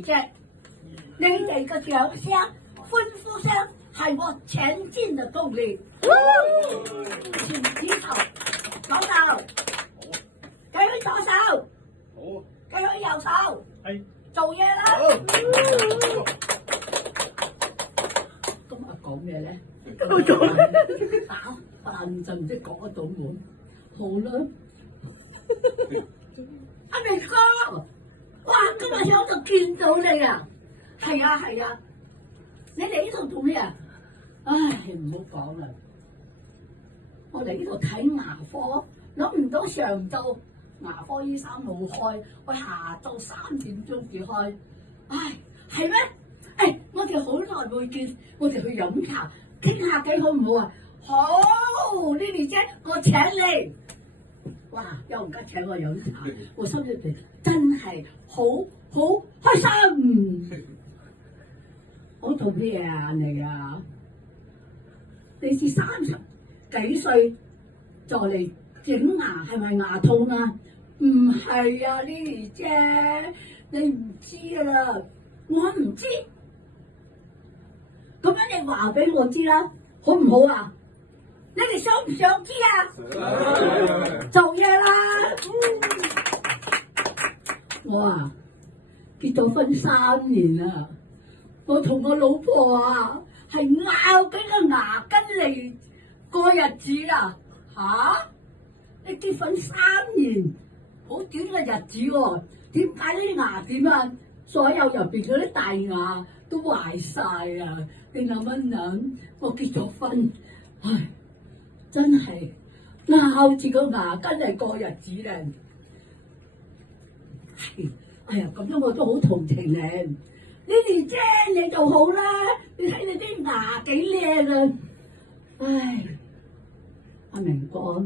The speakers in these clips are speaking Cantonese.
嚟啫？你哋嘅掌聲、歡呼聲係我前進嘅動力。前指頭，左手，繼續左手，好，繼續右手，係做嘢啦。今日講咩咧？打飯就唔知講得到冇？好啦，阿明哥，哇！今日喺度見到你啊！係啊係啊，你嚟呢度做咩啊？唉，唔好講啦，我嚟呢度睇牙科，諗唔到上晝牙科醫生冇開，我下晝3點鐘至開。唉，係咩？誒，我哋好耐冇見，我哋去飲茶傾下偈好唔好啊？好，Lily姐，我請你。哇！有人家請我飲茶，我心入邊真係好開心。我做咩啊你啊？你是30幾歲就嚟整牙，係咪牙痛啊？唔係啊，Lily姐，你唔知噶啦，我唔知。咁樣你話俾我知啦，好唔好啊？你哋想唔想知啊？做嘢啦！我啊結咗婚3年啦，我同我老婆啊係拗緊個牙根嚟過日子啦。吓？你結婚3年，好短嘅日子喎，點解呢啲牙點啊？所有入邊嗰啲大牙都壞晒啊！你諗一諗，我結咗婚，唉。真係拗住個牙根嚟過日子咧，哎呀咁樣我都好同情你。Lily姐你就好啦，你睇你啲牙幾靚啊！唉，阿明哥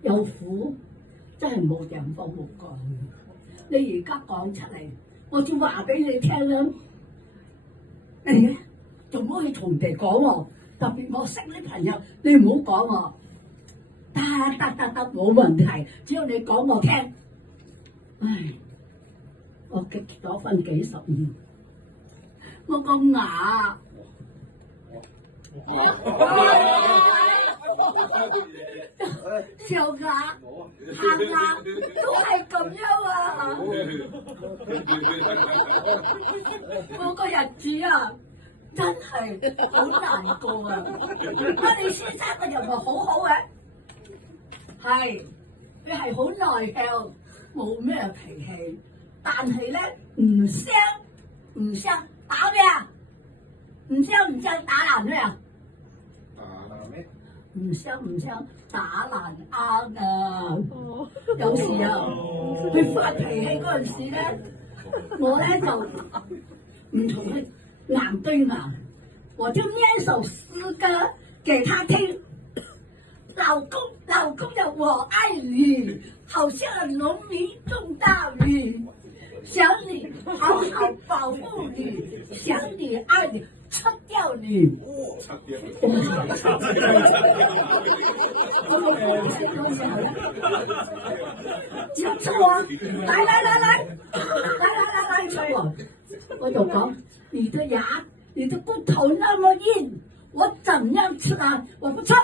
有苦真係冇地方冇講，你而家講出嚟，我先話俾你聽啦。誒，仲可以同人哋講喎。特別我識啲朋友，你唔好講我，得冇問題，只要你講我聽。唉，我結咗婚幾10年，我個牙，上牙、下牙都係咁樣啊！我個日子啊！真係好難過啊！我哋先生嘅人話好好嘅，係佢係好內向，冇咩脾氣，但係咧唔聲打咩啊？唔聲打爛咩啊？打爛咩？唔聲打爛啱啊！有時啊，佢發脾氣嗰陣時咧，我咧就唔同佢。眼對眼，我就念首詩歌給他聽。老公呀，我愛你，好像農民種大米，想你好好保護你，想你愛你吃掉你。要吃我？來，吃我！我就講。你的牙，你的骨頭那麼硬，我怎樣吃啊？我不吃。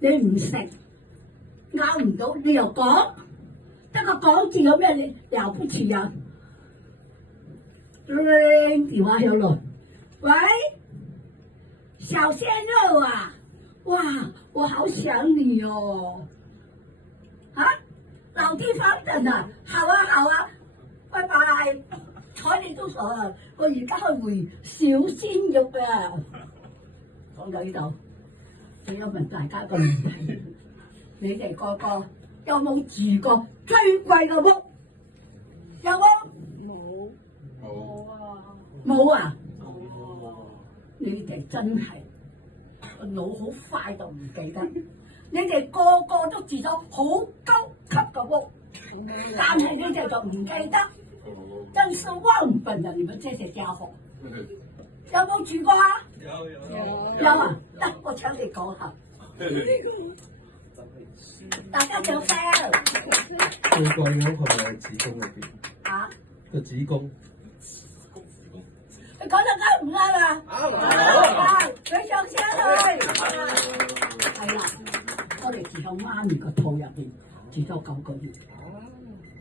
你唔食，咬唔到，你又講，得個講字有咩你了不起啊？電話響咯，喂，小鮮肉啊，哇，我好想你哦。啊，老地方等啊，好啊，拜拜。睬你都傻啊！我而家去回小鮮肉啊！講到呢度，我有問大家個問題：你哋個個有冇住過最貴嘅屋？有冇？冇啊！冇啊！你哋真係個腦好快就唔記得，你哋個個都住咗好高級嘅屋，但係你哋就唔記得。真是忘本啊！你們這些家伙，有冇住過啊？有啊！得我請你講下，大家掌聲。最貴嘅屋係咪喺紫荊嗰邊？啊？個子宮。你講得啱唔啱啊？啱，你上車去。係啦，我哋住喺媽咪個肚入邊住咗9個月。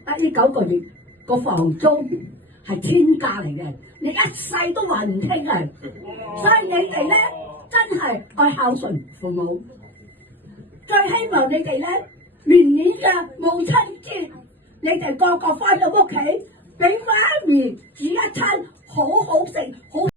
呢9個月個房租係天價嚟嘅，你一世都還唔清嘅。所以你哋咧真係愛孝順父母，最希望你哋咧明年嘅母親節，你哋個個翻到屋企俾媽咪煮一餐好好食好。